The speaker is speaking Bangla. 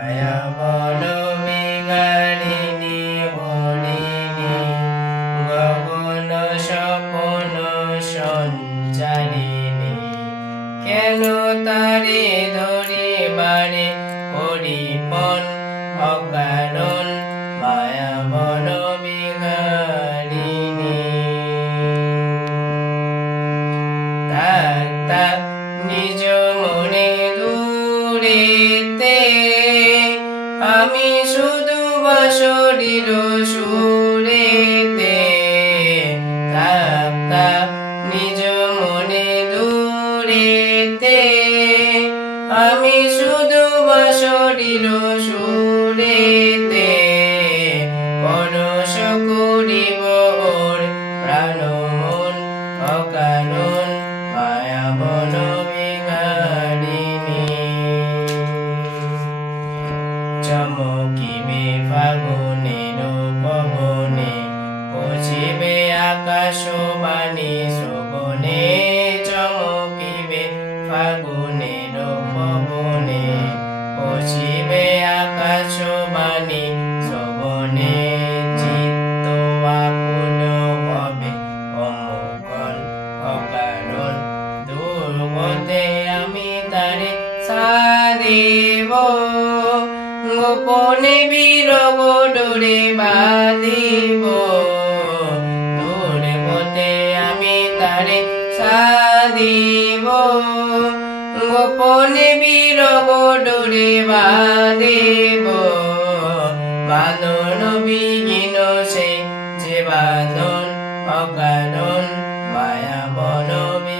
মায়া বল বিগারিণী হরিণী গগন স্বপন সঞ্চারিণী কেন তারে ধরে বারে হরিপন অকারণ মায়া বল বিগারিণী নিজ আমি শুধু বসরির সুরেতে তাক নিজ মনে দূরেতে। আমি শুধু বসরির সুরেতে পরশ করিব ওর প্রাণ মন অকারণ। বাণী শ্রবণে চমকিবে ফাগুনের পবনে পচিবে আকাশ বাণী শ্রবণে চিত্ত আকুল হবে অমুকল অকারণ দুর্গতে আমি তারে সাদেব গোপনে বিরগ ডোরে বাঁধিব। রে সাদিব গোপনে বীর গোডরে বাদেব বাঁধন বিঘিন সে যে বাঁধন অকারণ মায়া বনবী